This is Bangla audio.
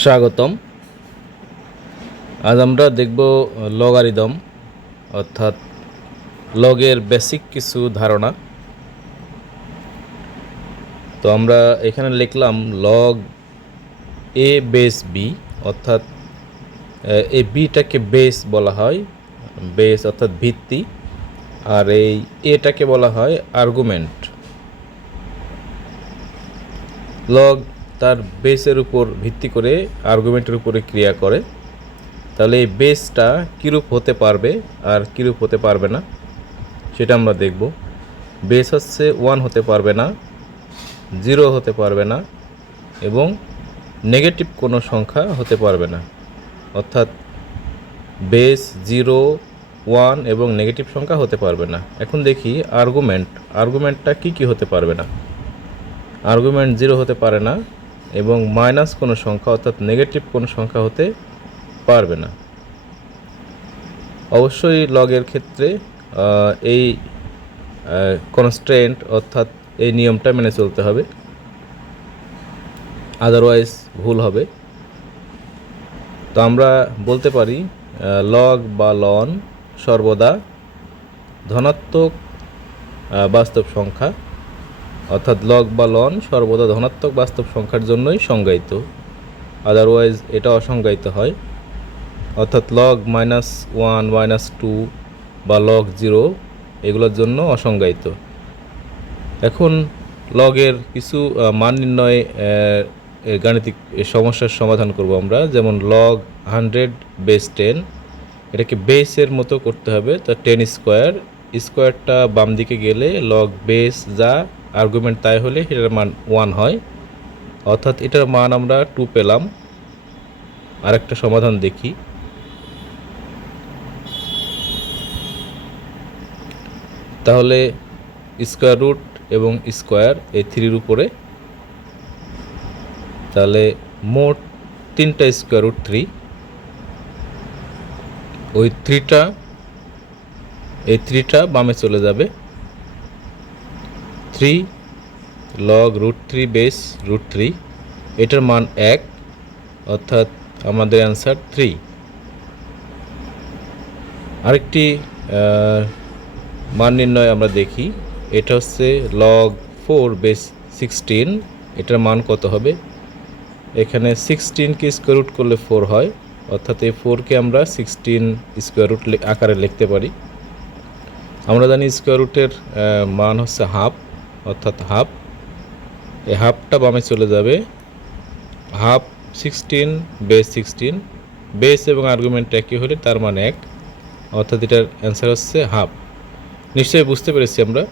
স্বাগতম। আজ আমরা দেখব লগারিদম, অর্থাৎ লগের বেসিক কিছু ধারণা। তো আমরা এখানে লিখলাম লগ এ বেস বি, অর্থাৎ এই বিটাকে বেস বলা হয়, বেস অর্থাৎ ভিত্তি, আর এই এটাকে বলা হয় আর্গুমেন্ট। লগ তার বেসের উপর ভিত্তি করে আর্গুমেন্টের উপরে ক্রিয়া করে। তাহলে এই বেসটা কীরূপ হতে পারবে আর কীরূপ হতে পারবে না, সেটা আমরা দেখব। বেস হচ্ছে ওয়ান হতে পারবে না জিরো হতে পারবে না, এবং নেগেটিভ কোনো সংখ্যা হতে পারবে না। অর্থাৎ বেস জিরো ওয়ান এবং নেগেটিভ সংখ্যা হতে পারবে না। এখন দেখি আর্গুমেন্ট আর্গুমেন্টটা কি কি হতে পারবে না? আর্গুমেন্ট জিরো হতে পারে না এবং মাইনাস কোনো সংখ্যা অর্থাৎ নেগেটিভ কোনো সংখ্যা হতে পারবে না। অবশ্যই লগের ক্ষেত্রে এই কনস্ট্রেন্ট অর্থাৎ এই নিয়মটা মেনে চলতে হবে। আদারওয়াইজ ভুল হবে। তো আমরা বলতে পারি লগ বা লন সর্বদা ধনাত্মক বাস্তব সংখ্যা। অর্থাৎ লগ বা লন সর্বদা ধনাত্মক বাস্তব সংখ্যার জন্যই সংজ্ঞায়িত। আদারওয়াইজ এটা অসংজ্ঞায়িত হয়। অর্থাৎ log minus one minus two বা লগ জিরো এগুলোর জন্য অসংজ্ঞায়িত। এখন লগের কিছু মান নির্ণয় গাণিতিক সমস্যার সমাধান করব আমরা। যেমন লগ হান্ড্রেড বেস টেন এটাকে বেসের মতো করতে হবে। তা টেন স্কোয়ার স্কোয়ারটা বাম দিকে গেলে লগ বেস যা আর্গুমেন্ট তাই হলে এটার মান ওয়ান হয়। অর্থাৎ এটার মান আমরা টু পেলাম। আরেকটা সমাধান দেখি। তাহলে স্কোয়ার রুট এবং স্কোয়ার এই থ্রির উপরে। তাহলে মোট তিনটা স্কোয়ার রুট থ্রি ওই থ্রিটা এই থ্রিটা বামে চলে যাবে। Three log root three base root three এটার মান এক, অর্থাৎ আমাদের অ্যান্সার থ্রি আরেকটি মান নির্ণয় আমরা দেখি, এটা হচ্ছে লগ ফোর বেস সিক্সটিন এটার মান কত হবে? এখানে সিক্সটিনকে স্কোয়ার রুট করলে ফোর হয়, অর্থাৎ এই ফোরকে আমরা সিক্সটিন স্কোয়ার রুট আকারে লিখতে পারি। আমরা জানি স্কোয়ার রুটের মান হচ্ছে হাফ অর্থাৎ হাফ এই হাফটা বামে চলে যাবে। Half sixteen, base sixteen, base এবং আর্গুমেন্ট একই হলে তার মানে এক। অর্থাৎ এটার অ্যান্সার হচ্ছে হাফ। নিশ্চয়ই বুঝতে পেরেছি আমরা।